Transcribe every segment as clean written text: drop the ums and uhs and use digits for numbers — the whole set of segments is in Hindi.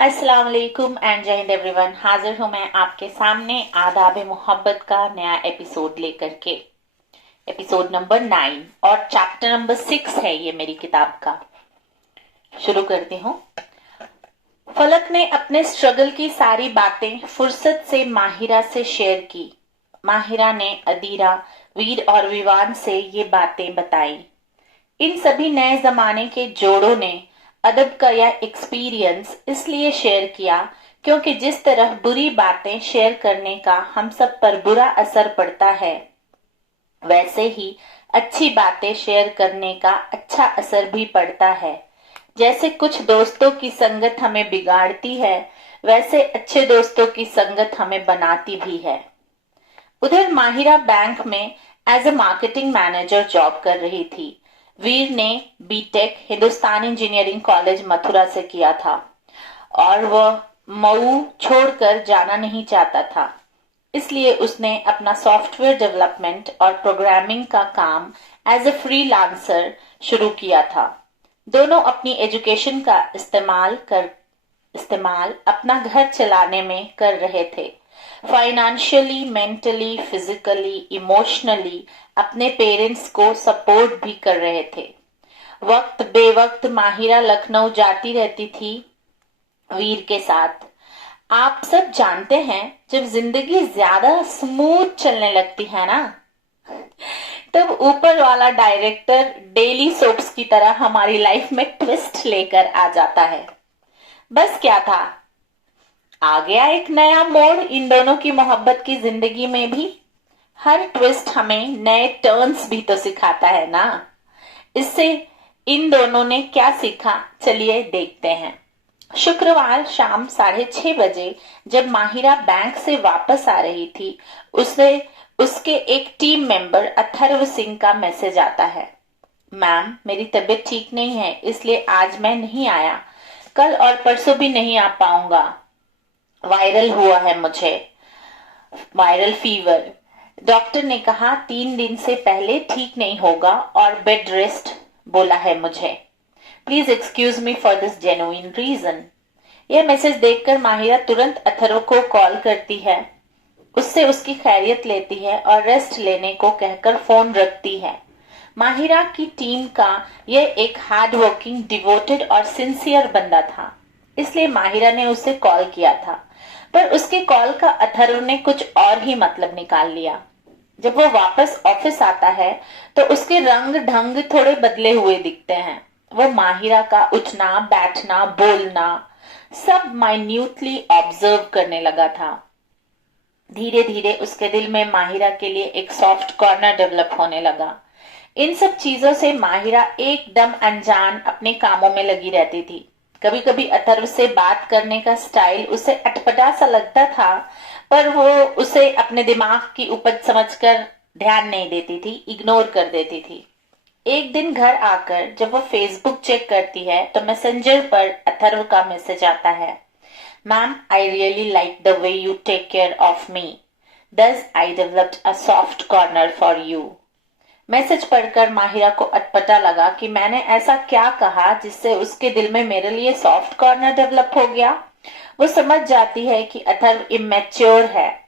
अस्सलाम वालेकुम एंड जय हिंद एवरीवन। हाजिर हूं मैं आपके सामने आदाब मोहब्बत का नया एपिसोड लेकर के। एपिसोड नंबर 9 और चैप्टर नंबर 6 है ये मेरी किताब का। शुरू करती हूँ। फलक ने अपने स्ट्रगल की सारी बातें फुर्सत से माहिरा से शेयर की। माहिरा ने अदीरा, वीर और विवान से ये बातें बताई। इन सभी नए जमाने के जोड़ों ने अदब का यह एक्सपीरियंस इसलिए शेयर किया क्योंकि जिस तरह बुरी बातें शेयर करने का हम सब पर बुरा असर पड़ता है, वैसे ही अच्छी बातें शेयर करने का अच्छा असर भी पड़ता है। जैसे कुछ दोस्तों की संगत हमें बिगाड़ती है, वैसे अच्छे दोस्तों की संगत हमें बनाती भी है। उधर माहिरा बैंक में as a marketing manager job कर रही थी। वीर ने BTech Hindustan engineering college Mathura से किया था और वह मऊ छोड़कर जाना नहीं चाहता था। इसलिए उसने अपना सॉफ्टवेयर डेवलपमेंट और प्रोग्रामिंग का काम एज ए फ्रीलांसर शुरू किया था। दोनों अपनी एजुकेशन का इस्तेमाल अपना घर चलाने में कर रहे थे। फाइनेंशियली, मेंटली, फिजिकली, इमोशनली अपने पेरेंट्स को सपोर्ट भी कर रहे थे। वक्त बेवक्त माहिरा लखनऊ जाती रहती थी वीर के साथ। आप सब जानते हैं, जब जिंदगी ज्यादा स्मूथ चलने लगती है ना, तब ऊपर वाला डायरेक्टर डेली सोप्स की तरह हमारी लाइफ में ट्विस्ट लेकर आ जाता है। बस क्या था, आ गया एक नया मोड़ इन दोनों की मोहब्बत की जिंदगी में भी। हर ट्विस्ट हमें नए टर्न्स भी तो सिखाता है ना। इससे इन दोनों ने क्या सीखा, चलिए देखते हैं। शुक्रवार शाम 6:30 बजे जब माहिरा बैंक से वापस आ रही थी, उसे उसके एक टीम मेंबर अथर्व सिंह का मैसेज आता है। मैम, मेरी तबीयत ठीक नहीं है, इसलिए आज मैं नहीं आया। कल और परसों भी नहीं आ पाऊंगा। वायरल हुआ है मुझे, वायरल फीवर। डॉक्टर ने कहा 3 दिन से पहले ठीक नहीं होगा और बेड रेस्ट बोला है मुझे। Please excuse me for this genuine reason. यह मैसेज देखकर माहिरा तुरंत अथर्व को कॉल करती है, उससे उसकी खैरियत लेती है और रेस्ट लेने को कहकर फोन रखती है। माहिरा की टीम का यह एक हार्ड वर्किंग, डिवोटेड और सिंसियर बंदा था, इसलिए माहिरा ने उसे कॉल किया था। पर उसके कॉल का अथर्व ने कुछ और ही मतलब निकाल लिया। जब वो वापस ऑफिस आता है तो उसके रंग ढंग थोड़े बदले हुए दिखते हैं। वो माहिरा का उठना, बैठना, बोलना सब माइन्यूटली ऑब्जर्व करने लगा था। धीरे धीरे उसके दिल में माहिरा के लिए एक सॉफ्ट कॉर्नर डेवलप होने लगा। इन सब चीजों से माहिरा एकदम अनजान अपने कामों में लगी रहती थी। कभी कभी अथर्व से बात करने का स्टाइल उसे अटपटा सा लगता था, पर वो उसे अपने दिमाग की उपज समझकर ध्यान नहीं देती थी, इग्नोर कर देती थी। एक दिन घर आकर जब वो फेसबुक चेक करती है तो मैसेंजर पर अथर्व का मैसेज आता है। Ma'am, I really like the way you take care of me, thus I developed a soft corner for you. Message पढ़कर माहिरा को अटपटा लगा कि मैंने ऐसा क्या कहा जिससे उसके दिल में मेरे लिए सॉफ्ट कॉर्नर डेवलप हो गया। वो समझ जाती है कि अथर्व इमेच्योर है,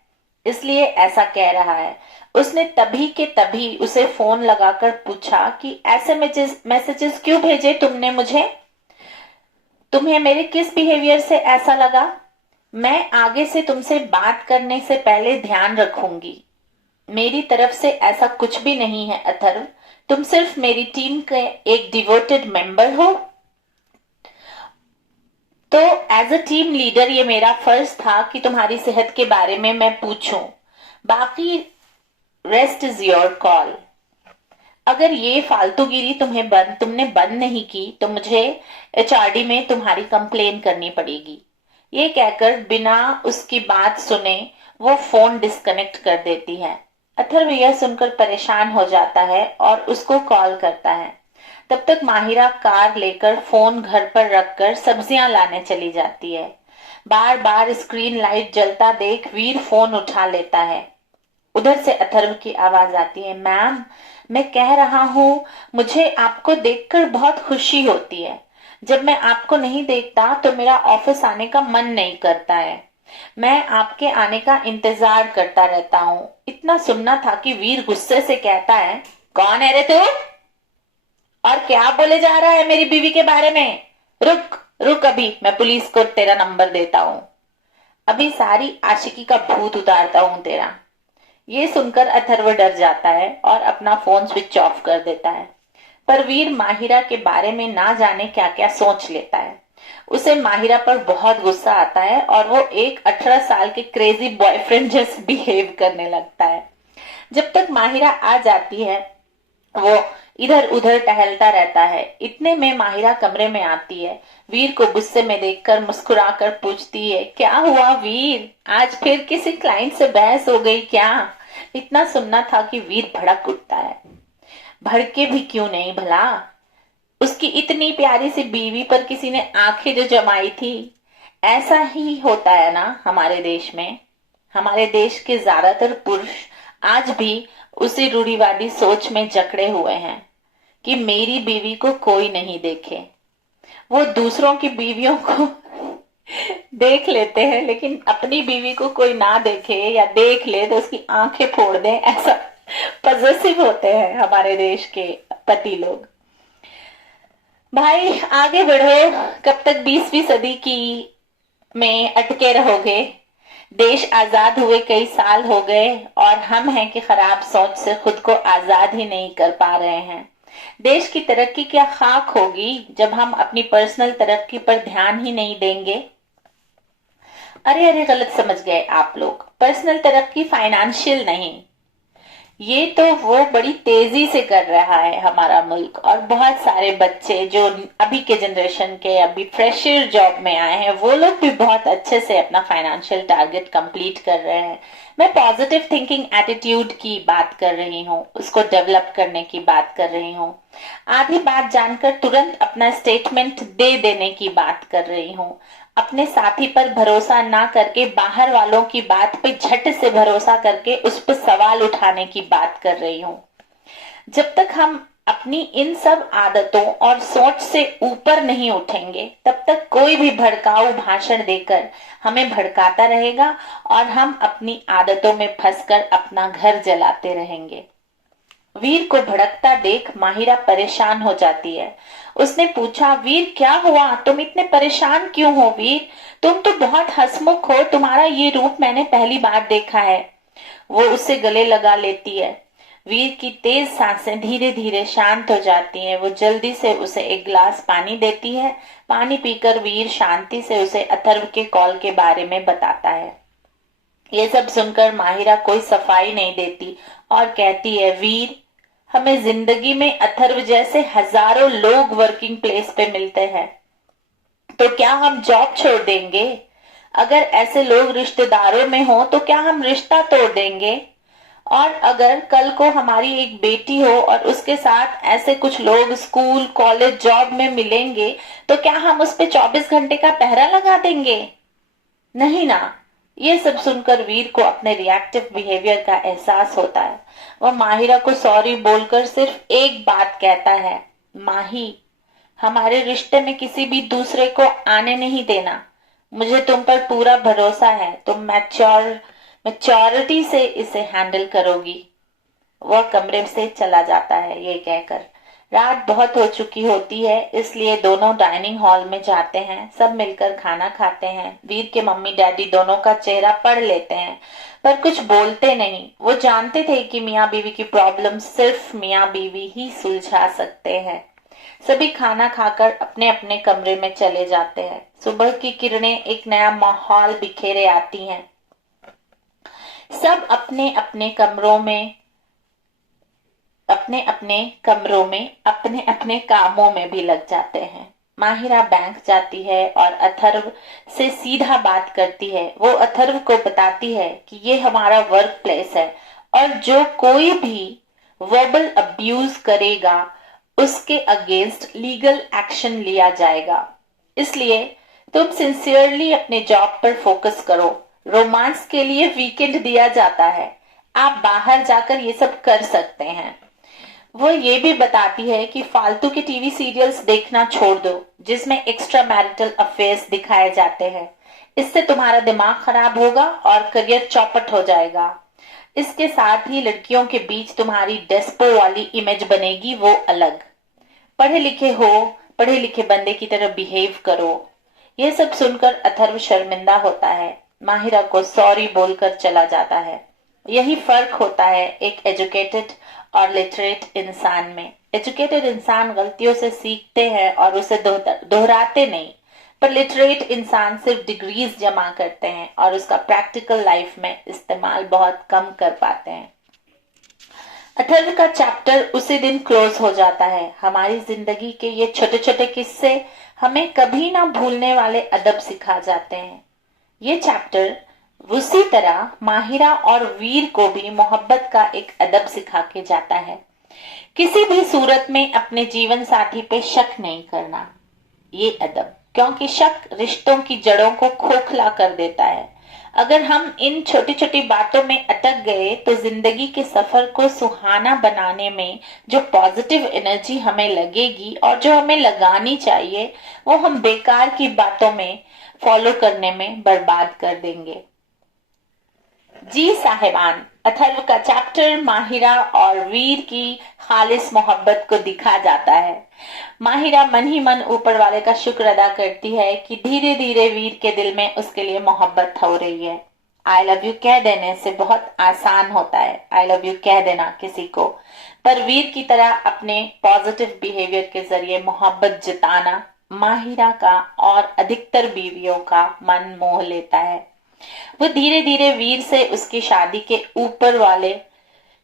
इसलिए ऐसा कह रहा है। उसने तभी के तभी उसे फोन लगाकर पूछा कि ऐसे मैसेजेस क्यों भेजे तुमने मुझे? तुम्हें मेरे किस बिहेवियर से ऐसा लगा? मैं आगे से तुमसे बात करने से पहले ध्यान रखूंगी। मेरी तरफ से ऐसा कुछ भी नहीं है अथर्व, तुम सिर्फ मेरी टीम के एक डिवोटेड मेंबर हो। तो एज अ टीम लीडर ये मेरा फर्ज था कि तुम्हारी सेहत के बारे में मैं पूछूं। बाकी रेस्ट इज योर कॉल। अगर ये फालतूगिरी तुमने बंद नहीं की तो मुझे एचआरडी में तुम्हारी कंप्लेन करनी पड़ेगी। ये कहकर बिना उसकी बात सुने वो फोन डिस्कनेक्ट कर देती है। अथर्व यह सुनकर परेशान हो जाता है और उसको कॉल करता है। तब तक माहिरा कार लेकर फोन घर पर रखकर सब्जियां लाने चली जाती है। बार बार स्क्रीन लाइट जलता देख वीर फोन उठा लेता है। उधर से अथर्व की आवाज आती है, मैम, मैं कह रहा हूँ मुझे आपको देखकर बहुत खुशी होती है। जब मैं आपको नहीं देखता तो मेरा ऑफिस आने का मन नहीं करता है। मैं आपके आने का इंतजार करता रहता हूँ। इतना सुनना था कि वीर गुस्से से कहता है, कौन है रे तू और क्या बोले जा रहा है मेरी बीवी के बारे में? रुक रुक, अभी मैं पुलिस को तेरा नंबर देता हूँ। अभी सारी आशिकी का भूत उतारता हूँ तेरा। ये सुनकर अथर्व डर जाता है और अपना फोन स्विच ऑफ कर देता है। पर वीर माहिरा के बारे में ना जाने क्या क्या सोच लेता है। उसे माहिरा पर बहुत गुस्सा आता है और वो एक 18 साल के क्रेजी बॉयफ्रेंड जैसे बिहेव करने लगता है। जब तक माहिरा आ जाती है वो इधर उधर टहलता रहता है। इतने में माहिरा कमरे में आती है। वीर को गुस्से में देखकर मुस्कुराकर पूछती है, क्या हुआ वीर, आज फिर किसी क्लाइंट से बहस हो गई क्या? इतना सुनना था कि वीर भड़क उठता है। भड़के भी क्यों नहीं भला? उसकी इतनी प्यारी सी बीवी पर किसी ने आंखें जो जमाई थी। ऐसा ही होता है ना हमारे देश में। हमारे देश के ज्यादातर पुरुष आज भी उसी रूढ़िवादी सोच में जकड़े हुए हैं कि मेरी बीवी को कोई नहीं देखे। वो दूसरों की बीवियों को देख लेते हैं, लेकिन अपनी बीवी को कोई ना देखे या देख ले तो उसकी आंखें फोड़ दें, ऐसा पॉजिटिव होते हैं हमारे देश के पति लोग। भाई आगे बढ़ो, कब तक 20वीं सदी की में अटके रहोगे? देश आजाद हुए कई साल हो गए और हम हैं कि खराब सोच से खुद को आजाद ही नहीं कर पा रहे हैं। देश की तरक्की क्या खाक होगी जब हम अपनी पर्सनल तरक्की पर ध्यान ही नहीं देंगे। अरे अरे, गलत समझ गए आप लोग। पर्सनल तरक्की फाइनेंशियल नहीं, ये तो वो बड़ी तेजी से कर रहा है हमारा मुल्क। और बहुत सारे बच्चे जो अभी के जनरेशन के अभी फ्रेशर जॉब में आए हैं वो लोग भी बहुत अच्छे से अपना फाइनेंशियल टारगेट कंप्लीट कर रहे हैं। मैं पॉजिटिव थिंकिंग एटीट्यूड की बात कर रही हूँ, उसको डेवलप करने की बात कर रही हूँ। आधी बात जानकर तुरंत अपना स्टेटमेंट दे देने की बात कर रही हूँ। अपने साथी पर भरोसा ना करके बाहर वालों की बात पे झट से भरोसा करके उस पर सवाल उठाने की बात कर रही हूँ। जब तक हम अपनी इन सब आदतों और सोच से ऊपर नहीं उठेंगे तब तक कोई भी भड़काऊ भाषण देकर हमें भड़काता रहेगा और हम अपनी आदतों में फंसकर अपना घर जलाते रहेंगे। वीर को भड़कता देख माहिरा परेशान हो जाती है। उसने पूछा, वीर क्या हुआ, तुम इतने परेशान क्यों हो वीर? तुम तो बहुत हंसमुख हो, तुम्हारा ये रूप मैंने पहली बार देखा है। वो उसे गले लगा लेती है। वीर की तेज सांसें धीरे धीरे शांत हो जाती हैं। वो जल्दी से उसे एक गिलास पानी देती है। पानी पीकर वीर शांति से उसे अथर्व के कॉल के बारे में बताता है। ये सब सुनकर माहिरा कोई सफाई नहीं देती और कहती है, वीर हमें जिंदगी में अथर्व जैसे हजारों लोग वर्किंग प्लेस पे मिलते हैं, तो क्या हम जॉब छोड़ देंगे? अगर ऐसे लोग रिश्तेदारों में हो तो क्या हम रिश्ता तोड़ देंगे? और अगर कल को हमारी एक बेटी हो और उसके साथ ऐसे कुछ लोग स्कूल कॉलेज जॉब में मिलेंगे तो क्या हम उस पे 24 घंटे का पहरा लगा देंगे? नहीं ना। ये सब सुनकर वीर को अपने रिएक्टिव बिहेवियर का एहसास होता है। वह माहिरा को सॉरी बोलकर सिर्फ एक बात कहता है, माही हमारे रिश्ते में किसी भी दूसरे को आने नहीं देना। मुझे तुम पर पूरा भरोसा है, तुम मैच्योरिटी से इसे हैंडल करोगी। वह कमरे से चला जाता है। ये कहकर रात बहुत हो चुकी होती है, इसलिए दोनों डाइनिंग हॉल में जाते हैं। सब मिलकर खाना खाते हैं। वीर के मम्मी डैडी दोनों का चेहरा पढ़ लेते हैं पर कुछ बोलते नहीं। वो जानते थे कि मियाँ बीवी की प्रॉब्लम सिर्फ मियाँ बीवी ही सुलझा सकते हैं। सभी खाना खाकर अपने अपने कमरे में चले जाते हैं। सुबह की किरणें एक नया माहौल बिखेरे आती हैं। सब अपने अपने कमरों में अपने अपने कामों में भी लग जाते हैं। माहिरा बैंक जाती है और अथर्व से सीधा बात करती है। वो अथर्व को बताती है कि ये हमारा वर्क प्लेस है और जो कोई भी वर्बल अब्यूज करेगा उसके अगेंस्ट लीगल एक्शन लिया जाएगा। इसलिए तुम सिंसियरली अपने जॉब पर फोकस करो। रोमांस के लिए वीकेंड दिया जाता है, आप बाहर जाकर ये सब कर सकते हैं। वो ये भी बताती है कि फालतू के टीवी सीरियल्स देखना छोड़ दो जिसमें एक्स्ट्रा मैरिटल अफेयर्स दिखाए जाते हैं। इससे तुम्हारा दिमाग खराब होगा और करियर चौपट हो जाएगा। इसके साथ ही लड़कियों के बीच तुम्हारी डेस्पो वाली इमेज बनेगी, वो अलग। पढ़े लिखे हो, पढ़े लिखे बंदे की तरह बिहेव करो। ये सब सुनकर अथर्व शर्मिंदा होता है। माहिरा को सॉरी बोलकर चला जाता है। यही फर्क होता है एक एजुकेटेड और लिटरेट इंसान में। एजुकेटेड इंसान गलतियों से सीखते हैं और उसे दोहराते नहीं, पर लिटरेट इंसान सिर्फ डिग्रीज जमा करते हैं और उसका प्रैक्टिकल लाइफ में इस्तेमाल बहुत कम कर पाते हैं। अथर्व का चैप्टर उसी दिन क्लोज हो जाता है। हमारी जिंदगी के ये छोटे छोटे किस्से हमें कभी ना भूलने वाले अदब सिखा जाते हैं। ये चैप्टर उसी तरह माहिरा और वीर को भी मोहब्बत का एक अदब सिखा के जाता है। किसी भी सूरत में अपने जीवन साथी पे शक नहीं करना, ये अदब, क्योंकि शक रिश्तों की जड़ों को खोखला कर देता है। अगर हम इन छोटी छोटी बातों में अटक गए तो जिंदगी के सफर को सुहाना बनाने में जो पॉजिटिव एनर्जी हमें लगेगी और जो हमें लगानी चाहिए, वो हम बेकार की बातों में फॉलो करने में बर्बाद कर देंगे। जी साहिबान, अथर्व का चैप्टर माहिरा और वीर की खालिस मोहब्बत को दिखा जाता है। माहिरा मन ही मन ऊपर वाले का शुक्र अदा करती है कि धीरे धीरे वीर के दिल में उसके लिए मोहब्बत हो रही है। आई लव यू कह देने से बहुत आसान होता है, आई लव यू कह देना किसी को, पर वीर की तरह अपने पॉजिटिव बिहेवियर के जरिए मोहब्बत जिताना माहिरा का और अधिकतर बीवियों का मन मोह लेता है। वो धीरे धीरे वीर से उसकी शादी के ऊपर वाले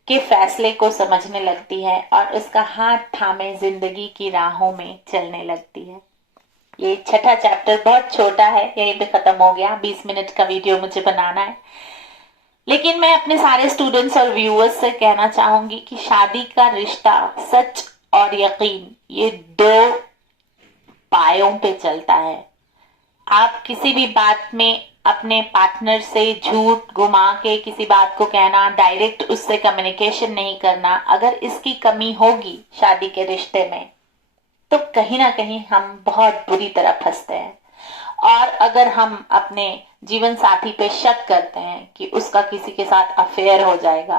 के फैसले को समझने लगती है और उसका हाथ थामे जिंदगी की राहों में चलने लगती है। ये छठा चैप्टर बहुत छोटा है, यहीं पे खत्म हो गया। 20 मिनट का वीडियो मुझे बनाना है, लेकिन मैं अपने सारे स्टूडेंट्स और व्यूअर्स से कहना चाहूंगी कि शादी का रिश्ता सच और यकीन, ये दो पायों पे चलता है। आप किसी भी बात में अपने पार्टनर से झूठ घुमा के किसी बात को कहना, डायरेक्ट उससे कम्युनिकेशन नहीं करना, अगर इसकी कमी होगी शादी के रिश्ते में तो कहीं ना कहीं हम बहुत बुरी तरह फंसते हैं। और अगर हम अपने जीवन साथी पे शक करते हैं कि उसका किसी के साथ अफेयर हो जाएगा,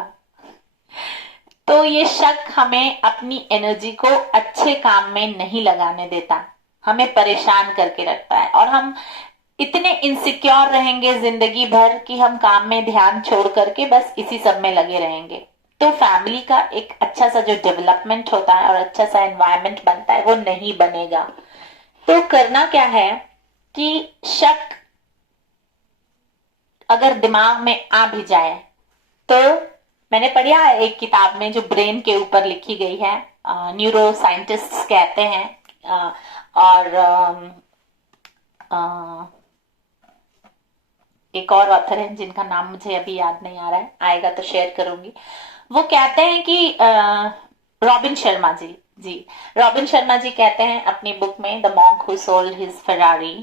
तो ये शक हमें अपनी एनर्जी को अच्छे काम में नहीं लगाने देता, हमें परेशान करके रखता है और हम इतने इनसिक्योर रहेंगे जिंदगी भर कि हम काम में ध्यान छोड़ करके बस इसी सब में लगे रहेंगे। तो फैमिली का एक अच्छा सा जो डेवलपमेंट होता है और अच्छा सा एनवायरनमेंट बनता है वो नहीं बनेगा। तो करना क्या है कि शक अगर दिमाग में आ भी जाए, तो मैंने पढ़ा है एक किताब में जो ब्रेन के ऊपर लिखी गई है, न्यूरो साइंटिस्ट कहते हैं, और एक और ऑथर है जिनका नाम मुझे अभी याद नहीं आ रहा है, आएगा तो शेयर करूंगी। वो कहते हैं कि रॉबिन शर्मा जी रॉबिन शर्मा जी कहते हैं अपनी बुक में the monk who sold his Ferrari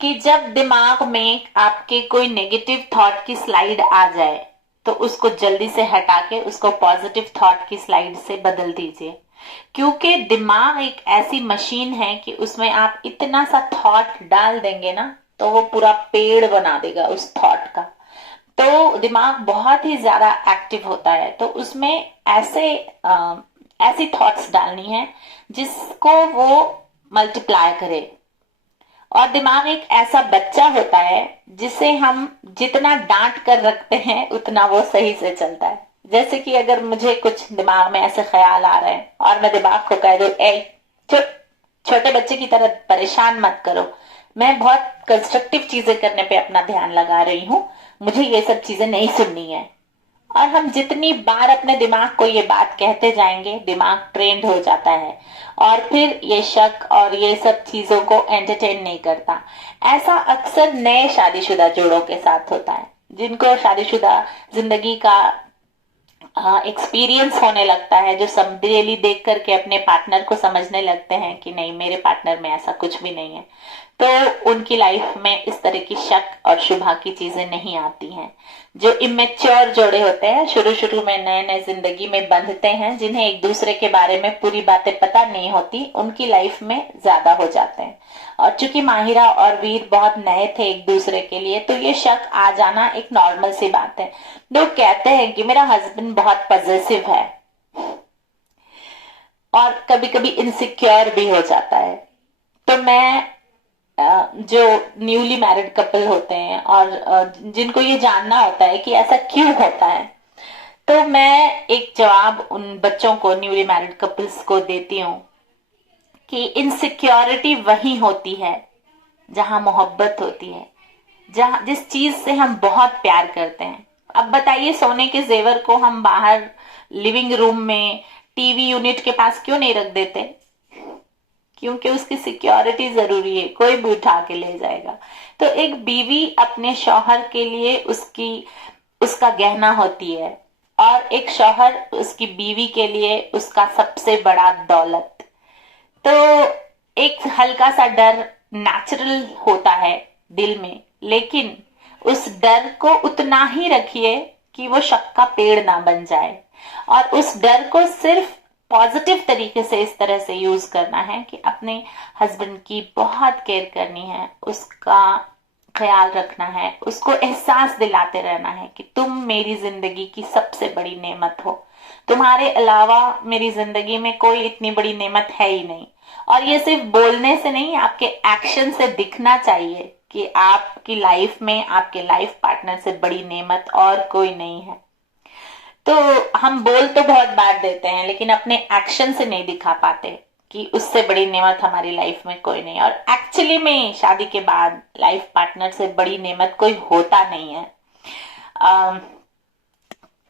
कि जब दिमाग में आपके कोई नेगेटिव थॉट की स्लाइड आ जाए तो उसको जल्दी से हटा के उसको पॉजिटिव थॉट की स्लाइड से बदल दीजिए, क्योंकि दिमाग एक ऐसी मशीन है कि उसमें आप इतना सा थॉट डाल देंगे ना तो वो पूरा पेड़ बना देगा उस थॉट का। तो दिमाग बहुत ही ज्यादा एक्टिव होता है, तो उसमें ऐसी थॉट्स डालनी है जिसको वो मल्टीप्लाई करे। और दिमाग एक ऐसा बच्चा होता है जिसे हम जितना डांट कर रखते हैं उतना वो सही से चलता है। जैसे कि अगर मुझे कुछ दिमाग में ऐसे ख्याल आ रहे हैं और मैं दिमाग को कह दूं, छोटे बच्चे की तरह परेशान मत करो, मैं बहुत कंस्ट्रक्टिव चीजें करने पे अपना ध्यान लगा रही हूँ, मुझे ये सब चीजें नहीं सुननी है। और हम जितनी बार अपने दिमाग को ये बात कहते जाएंगे, दिमाग ट्रेंड हो जाता है और फिर ये शक और ये सब चीजों को एंटरटेन नहीं करता। ऐसा अक्सर नए शादीशुदा जोड़ों के साथ होता है, जिनको शादीशुदा जिंदगी का एक्सपीरियंस होने लगता है, जो समझेली देख करके अपने पार्टनर को समझने लगते हैं कि नहीं, मेरे पार्टनर में ऐसा कुछ भी नहीं है। तो उनकी लाइफ में इस तरह की शक और शुभा की चीजें नहीं आती हैं। जो इमेच्योर जोड़े होते हैं, शुरू शुरू में नए नए जिंदगी में बंधते हैं, जिन्हें एक दूसरे के बारे में पूरी बातें पता नहीं होती, उनकी लाइफ में ज्यादा हो जाते हैं। और चूंकि माहिरा और वीर बहुत नए थे एक दूसरे के लिए, तो ये शक आ जाना एक नॉर्मल सी बात है। लोग कहते हैं कि मेरा हस्बैंड बहुत पॉजिटिव है, और कभी कभी इनसिक्योर भी हो जाता है। तो मैं जो न्यूली मैरिड कपल होते हैं और जिनको ये जानना होता है कि ऐसा क्यों होता है, तो मैं एक जवाब उन बच्चों को, न्यूली मैरिड कपल्स को देती हूँ कि इनसिक्योरिटी वही होती है जहां मोहब्बत होती है, जहां जिस चीज से हम बहुत प्यार करते हैं। अब बताइए, सोने के जेवर को हम बाहर लिविंग रूम में टीवी यूनिट के पास क्यों नहीं रख देते? क्योंकि उसकी सिक्योरिटी जरूरी है, कोई भी उठा के ले जाएगा। तो एक बीवी अपने शौहर के लिए उसका गहना होती है, और एक शौहर उसकी बीवी के लिए उसका सबसे बड़ा दौलत। तो एक हल्का सा डर नेचुरल होता है दिल में, लेकिन उस डर को उतना ही रखिए कि वो शक का पेड़ ना बन जाए, और उस डर को सिर्फ पॉजिटिव तरीके से इस तरह से यूज करना है कि अपने हस्बैंड की बहुत केयर करनी है, उसका ख्याल रखना है, उसको एहसास दिलाते रहना है कि तुम मेरी जिंदगी की सबसे बड़ी नेमत हो, तुम्हारे अलावा मेरी जिंदगी में कोई इतनी बड़ी नेमत है ही नहीं। और ये सिर्फ बोलने से नहीं, आपके एक्शन से दिखना चाहिए कि आपकी लाइफ में आपके लाइफ पार्टनर से बड़ी नेमत और कोई नहीं है। तो हम बोल तो बहुत बार देते हैं, लेकिन अपने एक्शन से नहीं दिखा पाते कि उससे बड़ी नेमत हमारी लाइफ में कोई नहीं। और एक्चुअली में शादी के बाद लाइफ पार्टनर से बड़ी नेमत कोई होता नहीं है।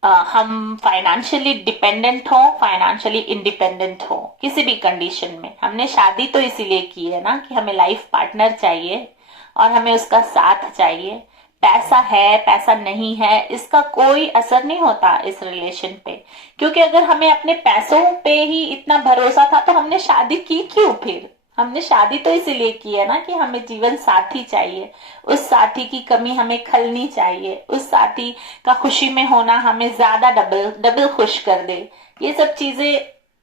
हम फाइनेंशियली डिपेंडेंट हो, फाइनेंशियली इंडिपेंडेंट हो, किसी भी कंडीशन में, हमने शादी तो इसीलिए की है ना कि हमें लाइफ पार्टनर चाहिए और हमें उसका साथ चाहिए। पैसा है, पैसा नहीं है, इसका कोई असर नहीं होता इस रिलेशन पे, क्योंकि अगर हमें अपने पैसों पे ही इतना भरोसा था तो हमने शादी की क्यों? फिर हमने शादी तो इसीलिए की है ना कि हमें जीवन साथी चाहिए, उस साथी की कमी हमें खलनी चाहिए, उस साथी का खुशी में होना हमें ज्यादा डबल खुश कर दे। ये सब चीजें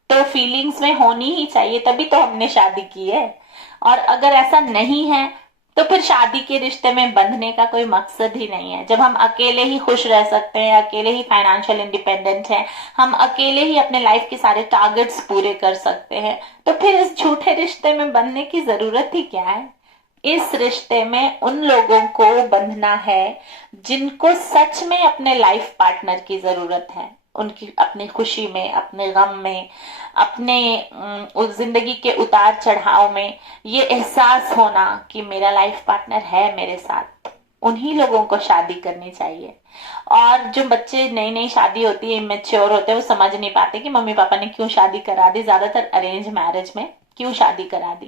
तो फीलिंग्स में होनी ही चाहिए, तभी तो हमने शादी की है। और अगर ऐसा नहीं है तो फिर शादी के रिश्ते में बंधने का कोई मकसद ही नहीं है। जब हम अकेले ही खुश रह सकते हैं, अकेले ही फाइनेंशियल इंडिपेंडेंट हैं, हम अकेले ही अपने लाइफ के सारे टारगेट्स पूरे कर सकते हैं, तो फिर इस झूठे रिश्ते में बंधने की जरूरत ही क्या है? इस रिश्ते में उन लोगों को बंधना है जिनको सच में अपने लाइफ पार्टनर की जरूरत है, उनकी अपनी खुशी में, अपने गम में, अपने उस जिंदगी के उतार चढ़ाव में ये एहसास होना कि मेरा लाइफ पार्टनर है मेरे साथ, उन्हीं लोगों को शादी करनी चाहिए। और जो बच्चे नई नई शादी होती है, इमेच्योर होते हैं, वो समझ नहीं पाते कि मम्मी पापा ने क्यों शादी करा दी, ज्यादातर अरेंज मैरिज में क्यों शादी करा दी।